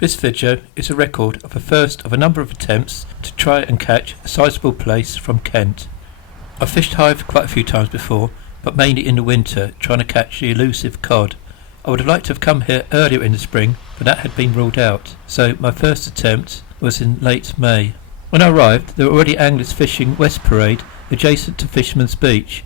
This video is a record of the first of a number of attempts to try and catch a sizeable plaice from Kent. I've fished Hythe quite a few times before, but mainly in the winter, trying to catch the elusive cod. I would have liked to have come here earlier in the spring, but that had been ruled out, so my first attempt was in late May. When I arrived, there were already anglers fishing West Parade adjacent to Fisherman's Beach,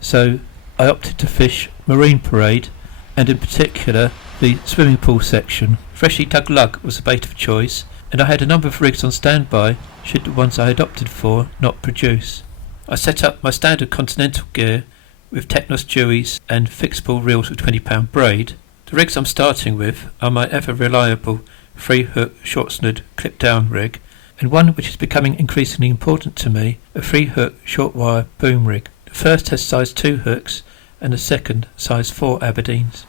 so I opted to fish Marine Parade, and in particular the swimming pool section. Freshly dug lug was the bait of choice, and I had a number of rigs on standby should the ones I had opted for not produce. I set up my standard continental gear with Technos Deweys and fixable reels with 20-pound braid. The rigs I'm starting with are my ever reliable 3-hook short snood clip down rig, and one which is becoming increasingly important to me, a 3-hook short wire boom rig. The first has size 2 hooks and the second size 4 Aberdeens.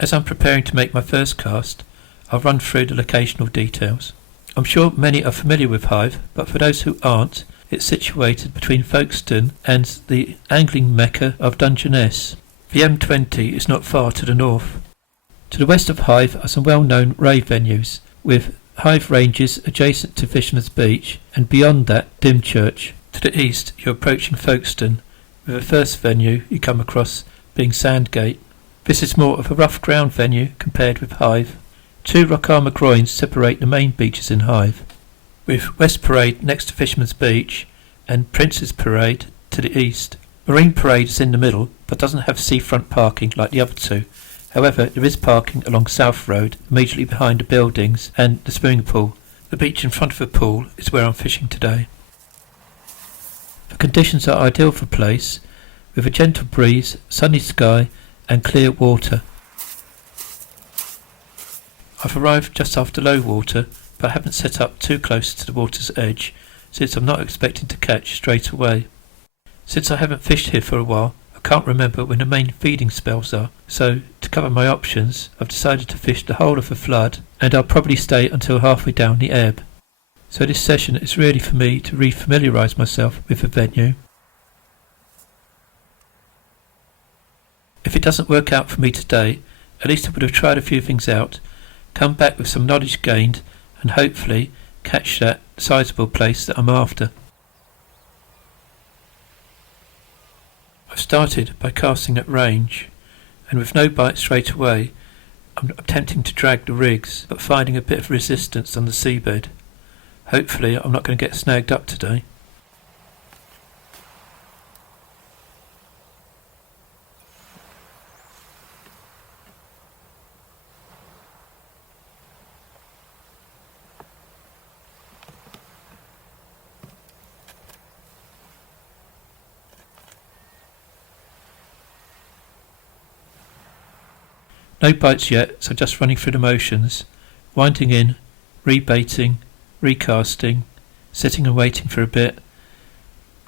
As I'm preparing to make my first cast, I'll run through the locational details. I'm sure many are familiar with Hythe, but for those who aren't, it's situated between Folkestone and the angling mecca of Dungeness. The M20 is not far to the north. To the west of Hythe are some well-known rave venues, with Hythe ranges adjacent to Fisherman's Beach, and beyond that Dymchurch. To the east you're approaching Folkestone, with the first venue you come across being Sandgate. This is more of a rough ground venue compared with Hythe. 2 rock armour groins separate the main beaches in Hythe, with West Parade next to Fisherman's Beach and Prince's Parade to the east. Marine Parade is in the middle, but doesn't have seafront parking like the other two. However, there is parking along South Road, immediately behind the buildings and the swimming pool. The beach in front of the pool is where I'm fishing today. The conditions are ideal for Plaice, with a gentle breeze, sunny sky and clear water. I've arrived just after low water, but I haven't set up too close to the water's edge, since I'm not expecting to catch straight away. Since I haven't fished here for a while, I can't remember when the main feeding spells are, so to cover my options I've decided to fish the whole of the flood, and I'll probably stay until halfway down the ebb. So this session is really for me to refamiliarise myself with the venue. If it doesn't work out for me today, at least I would have tried a few things out, come back with some knowledge gained, and hopefully catch that sizeable plaice that I'm after. I've started by casting at range, and with no bite straight away, I'm attempting to drag the rigs, but finding a bit of resistance on the seabed. Hopefully I'm not going to get snagged up today. No bites yet, so just running through the motions, winding in, rebaiting, recasting, sitting and waiting for a bit,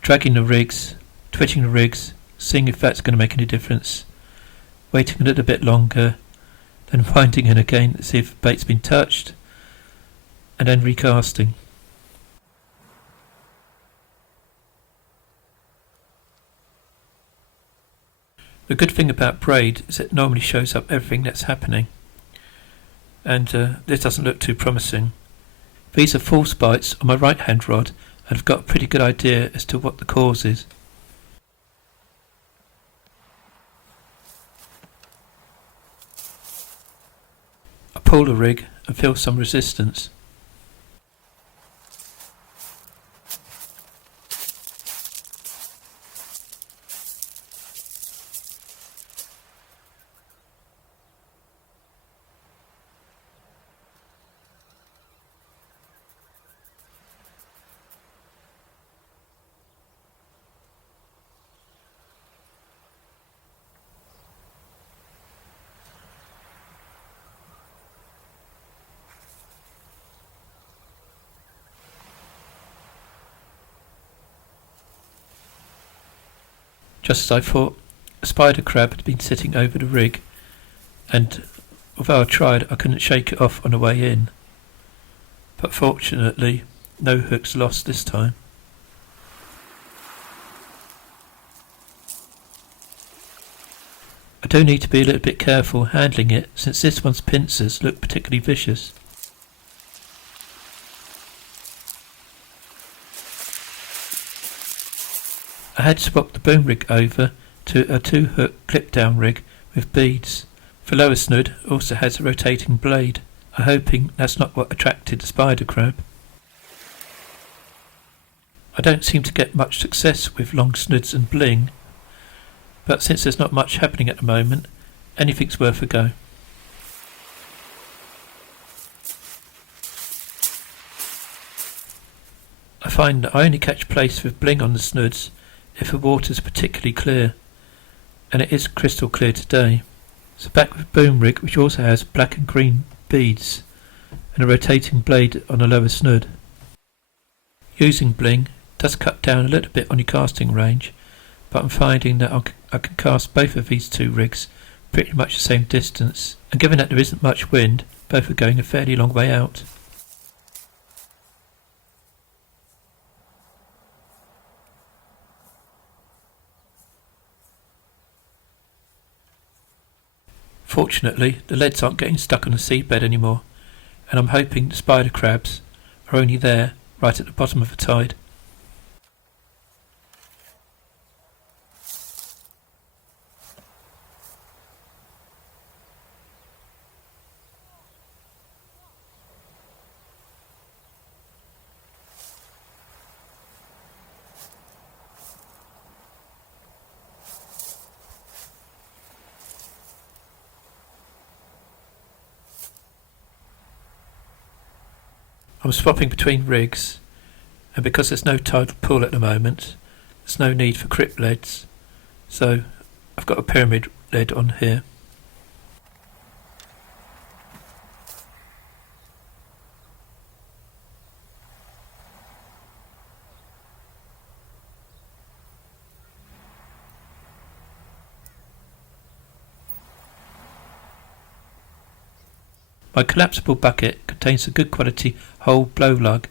dragging the rigs, twitching the rigs, seeing if that's going to make any difference, waiting a little bit longer, then winding in again to see if the bait's been touched, and then recasting. The good thing about braid is it normally shows up everything that's happening, and this doesn't look too promising. These are false bites on my right hand rod, and I've got a pretty good idea as to what the cause is. I pull the rig and feel some resistance. Just as I thought, a spider crab had been sitting over the rig, and although I tried, I couldn't shake it off on the way in. But fortunately, no hooks lost this time. I do need to be a little bit careful handling it, since this one's pincers look particularly vicious. I had swapped the boom rig over to a 2-hook clip-down rig with beads. The lower snood also has a rotating blade. I'm hoping that's not what attracted the spider crab. I don't seem to get much success with long snoods and bling, but since there's not much happening at the moment, anything's worth a go. I find that I only catch Plaice with bling on the snoods if the water's particularly clear, and it is crystal clear today. So back with boom rig, which also has black and green beads and a rotating blade on the lower snood. Using bling does cut down a little bit on your casting range, but I'm finding that I can cast both of these two rigs pretty much the same distance, and given that there isn't much wind, both are going a fairly long way out. Fortunately, the leads aren't getting stuck on the seabed anymore, and I'm hoping the spider crabs are only there right at the bottom of the tide. I'm swapping between rigs, and because there's no tidal pull at the moment, there's no need for crip leads, so I've got a pyramid lead on here. My collapsible bucket contains a good quality whole blow lug.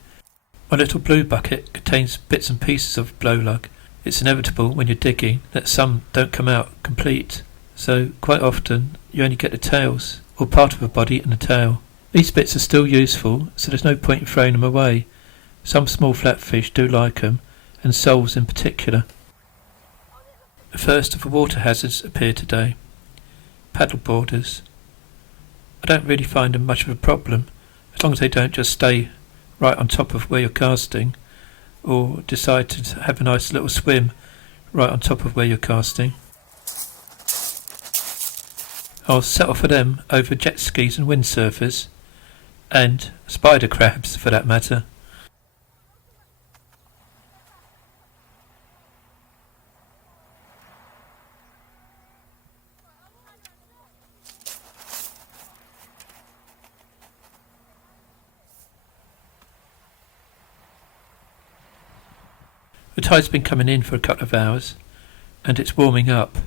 My little blue bucket contains bits and pieces of blow lug. It's inevitable when you're digging that some don't come out complete, so quite often you only get the tails, or part of a body and a tail. These bits are still useful, so there's no point in throwing them away. Some small flatfish do like them, and soles in particular. The first of the water hazards appear today. Paddle boarders. I don't really find them much of a problem, as long as they don't just stay right on top of where you're casting, or decide to have a nice little swim right on top of where you're casting. I'll settle for them over jet skis and windsurfers, and spider crabs for that matter. The tide's been coming in for a couple of hours, and it's warming up.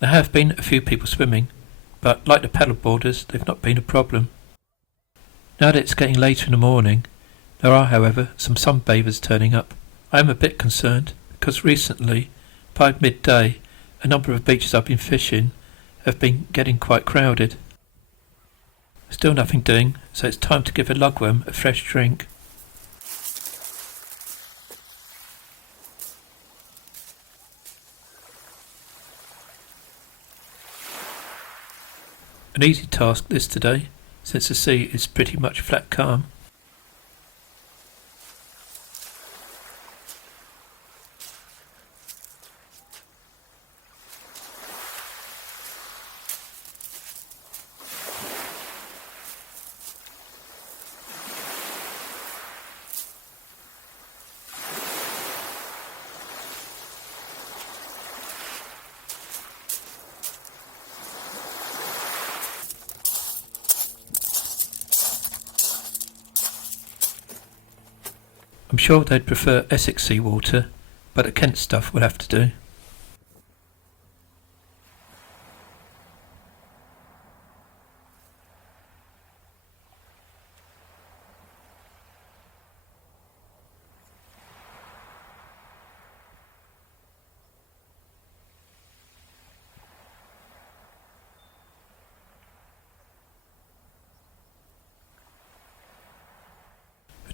There have been a few people swimming, but like the paddle boarders, they've not been a problem. Now that it's getting later in the morning, there are, however, some sunbathers turning up. I am a bit concerned, because recently, by midday, a number of beaches I've been fishing have been getting quite crowded. Still nothing doing, so it's time to give a lugworm a fresh drink. An easy task this today, since the sea is pretty much flat calm. I'm sure they'd prefer Essex sea water, but the Kent stuff will have to do.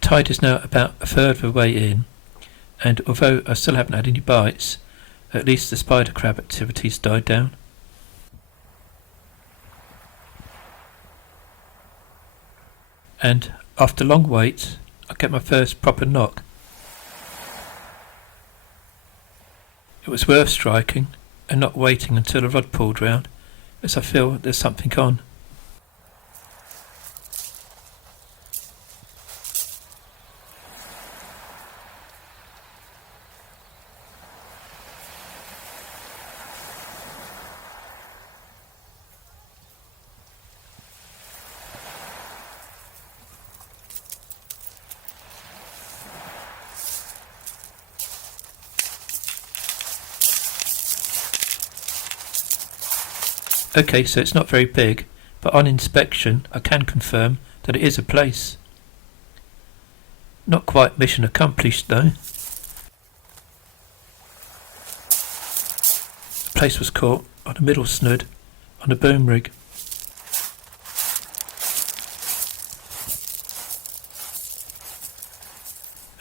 tide is now about a third of the way in, and although I still haven't had any bites, at least the spider crab activity's died down. And after long wait, I get my first proper knock. It was worth striking and not waiting until a rod pulled round, as I feel there's something on. Okay, so it's not very big, but on inspection I can confirm that it is a plaice. Not quite mission accomplished though. The plaice was caught on a middle snood on a boom rig.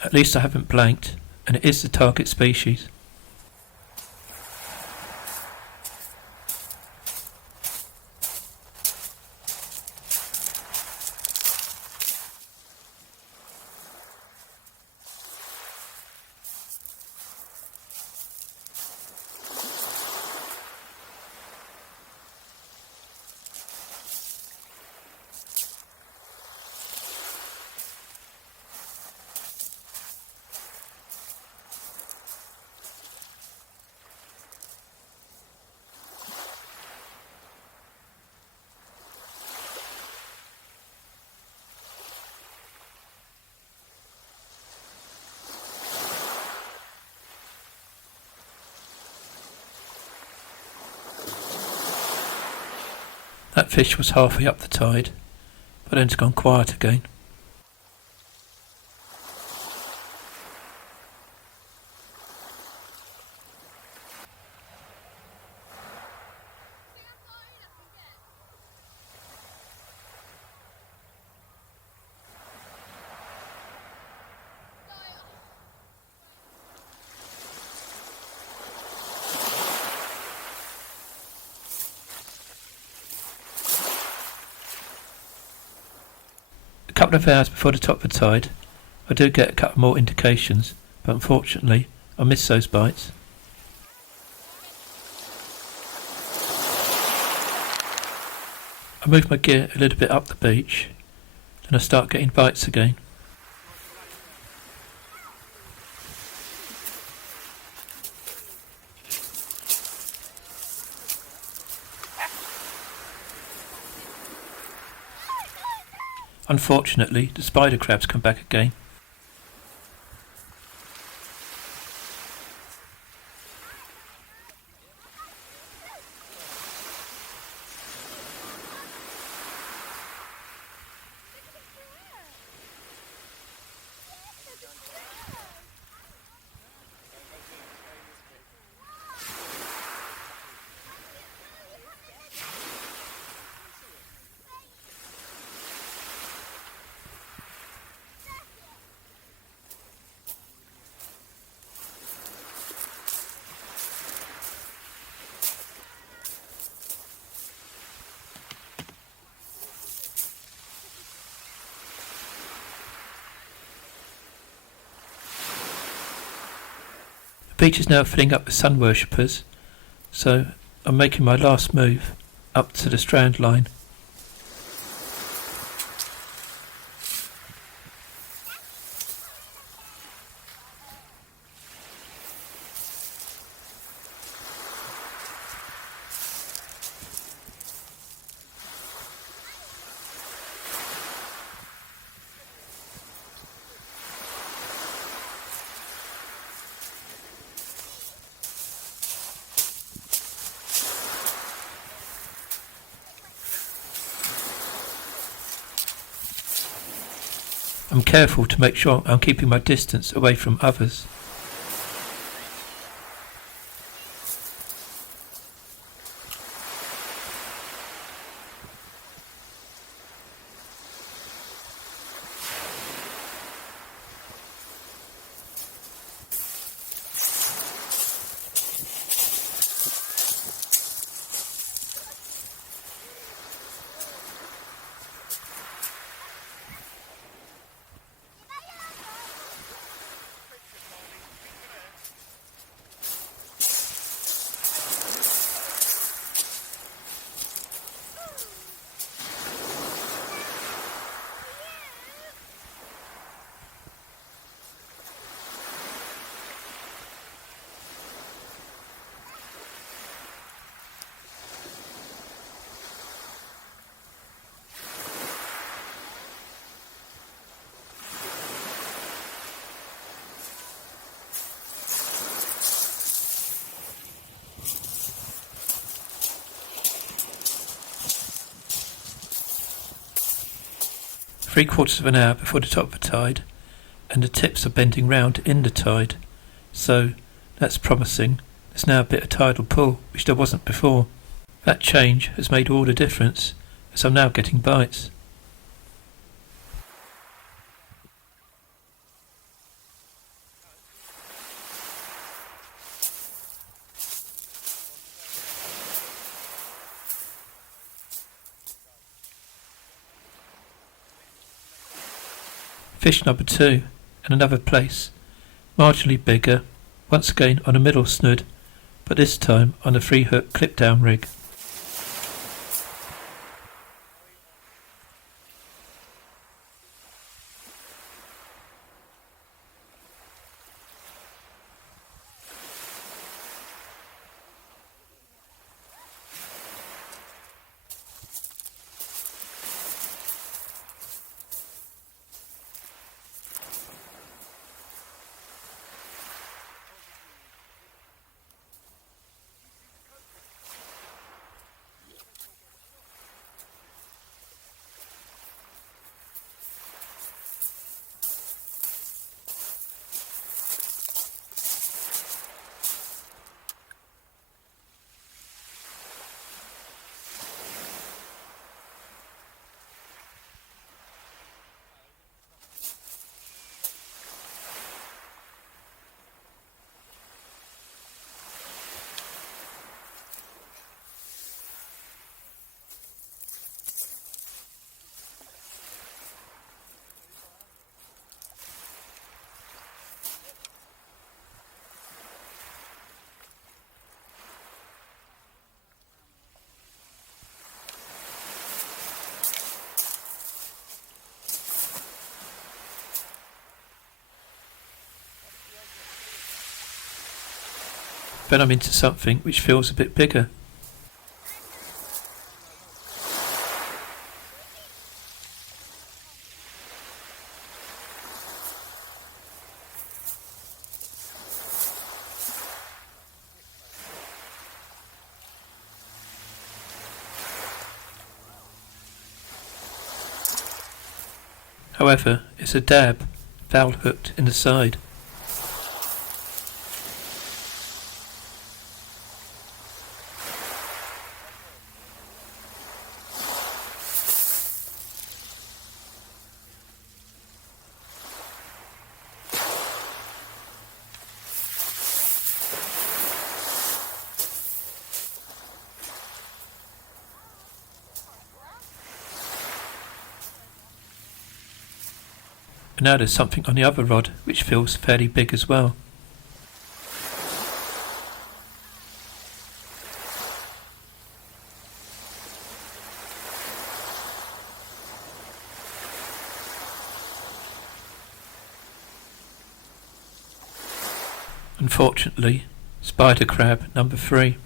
At least I haven't blanked, and it is the target species. That fish was halfway up the tide, but then it's gone quiet again. A couple of hours before the top of the tide, I do get a couple more indications, but unfortunately I miss those bites. I move my gear a little bit up the beach, then I start getting bites again. Unfortunately, the spider crabs come back again. The beach is now filling up with sun worshippers, so I'm making my last move up to the strand line. I'm careful to make sure I'm keeping my distance away from others. 3/4 of an hour before the top of the tide, and the tips are bending round in the tide. So that's promising. There's now a bit of tidal pull, which there wasn't before. That change has made all the difference, as I'm now getting bites. Fish number 2, and another Plaice, marginally bigger, once again on a middle snood, but this time on a 3-hook clip-down rig. Then I'm into something which feels a bit bigger. However, it's a dab, foul hooked in the side. And now there's something on the other rod which feels fairly big as well. Unfortunately, spider crab number 3.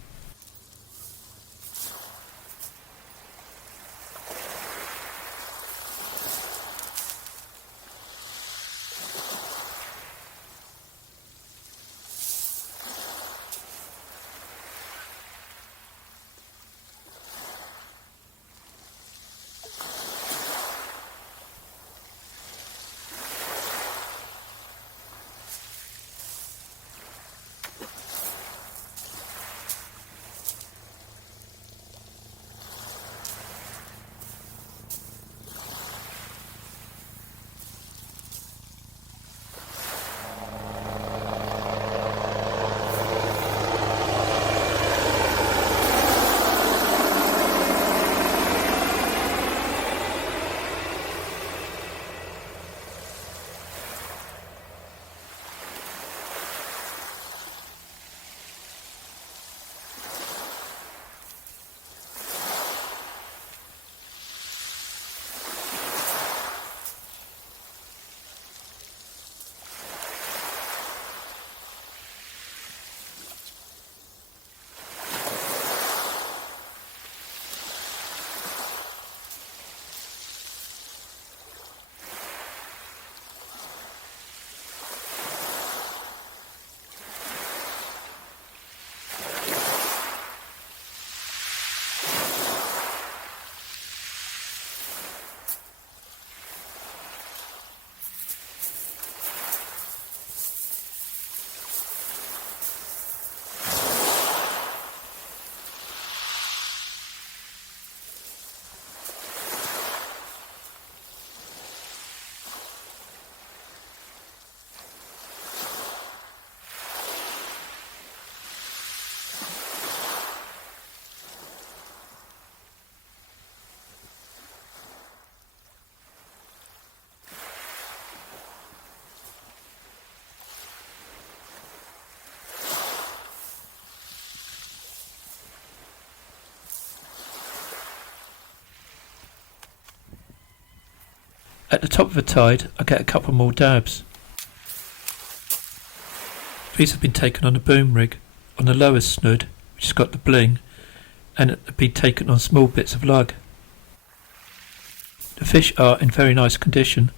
At the top of the tide, I get a couple more dabs. These have been taken on a boom rig, on the lowest snood, which has got the bling, and have been taken on small bits of lug. The fish are in very nice condition.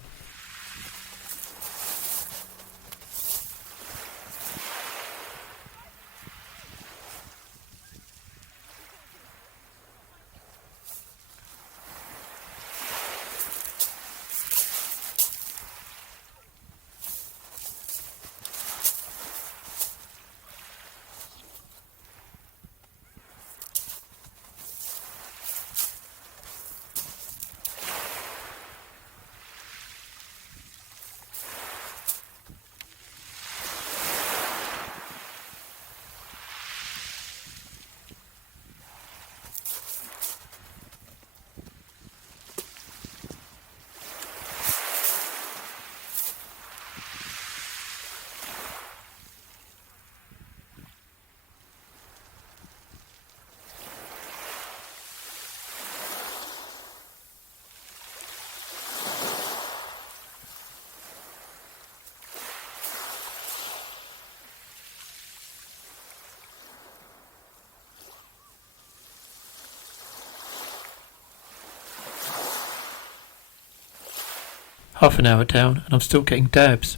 Half an hour down and I'm still getting dabs.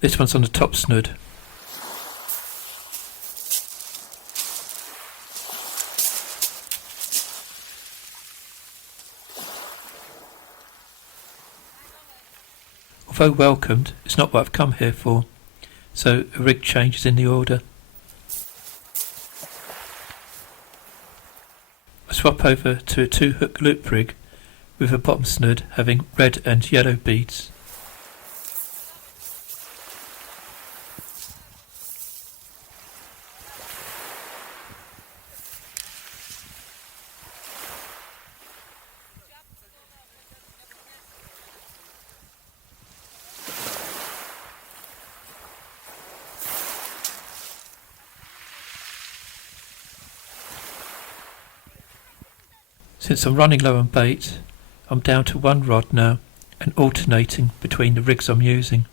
This one's on the top snood. Although welcomed, it's not what I've come here for, so a rig change is in the order. I swap over to a 2-hook loop rig with a bottom snood having red and yellow beads. Since I'm running low on bait, I'm down to one rod now and alternating between the rigs I'm using.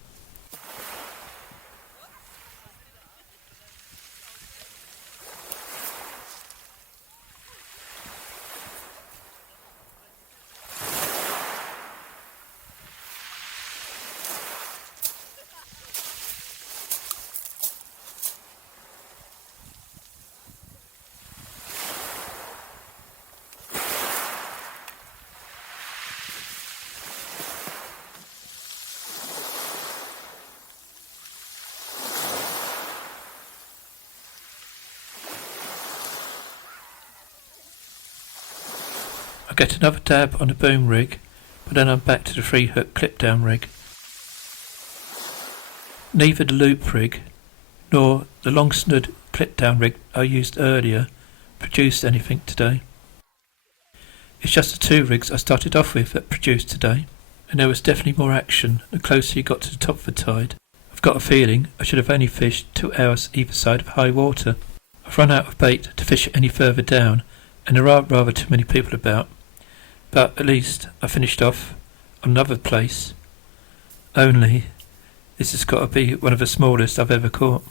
I get another dab on the boom rig, but then I'm back to the 3-hook clip down rig. Neither the loop rig nor the long snood clip down rig I used earlier produced anything today. It's just the 2 rigs I started off with that produced today, and there was definitely more action the closer you got to the top of the tide. I've got a feeling I should have only fished 2 hours either side of high water. I've run out of bait to fish any further down, and there are rather too many people about. But at least I finished off on another Plaice. Only this has got to be one of the smallest I've ever caught.